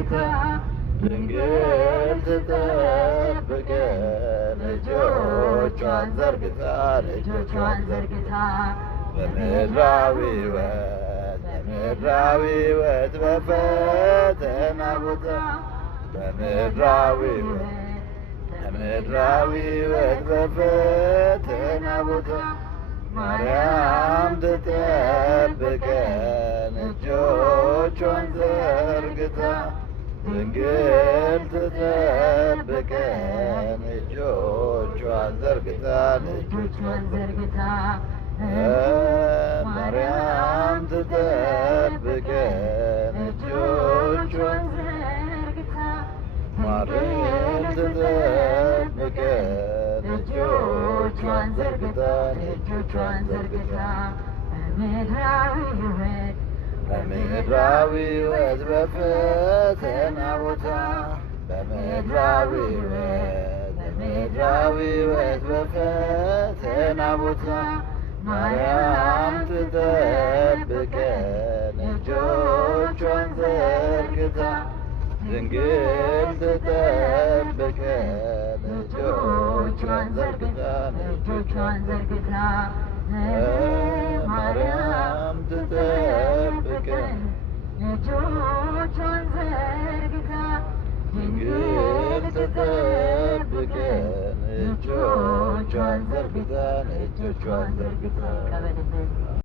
ዘርግታ ድንግል ትጠብቀን እጆቿን ዘርግታ በምድራዊ ሕይወት በፈተና ቦታ በምድራዊ ሕይወት በፈተና ቦታ ማርያም ትጠብቀን እጆቿን ዘርግታ ድንግል ትጠብቀን እጆቿን ዘርግታ ማርያም ትጠብቀን እጆቿን ዘርግታ ማርያም ትጠብቀን እጆቿን ዘርግታ በምድራዊ ሕይወት በፈተና ቦታ በምድራዊ ሕይወት በፈተና ቦታ ማርያም ትጠብቀን እጆቿን ዘርግታ ድንግል ትጠብቀን እጆቿን ዘርግታ ማርያም ትጠብቀን እጆቿን ዘርግታ ድንግል ትጠብቀን እጆቿን ዘርግታ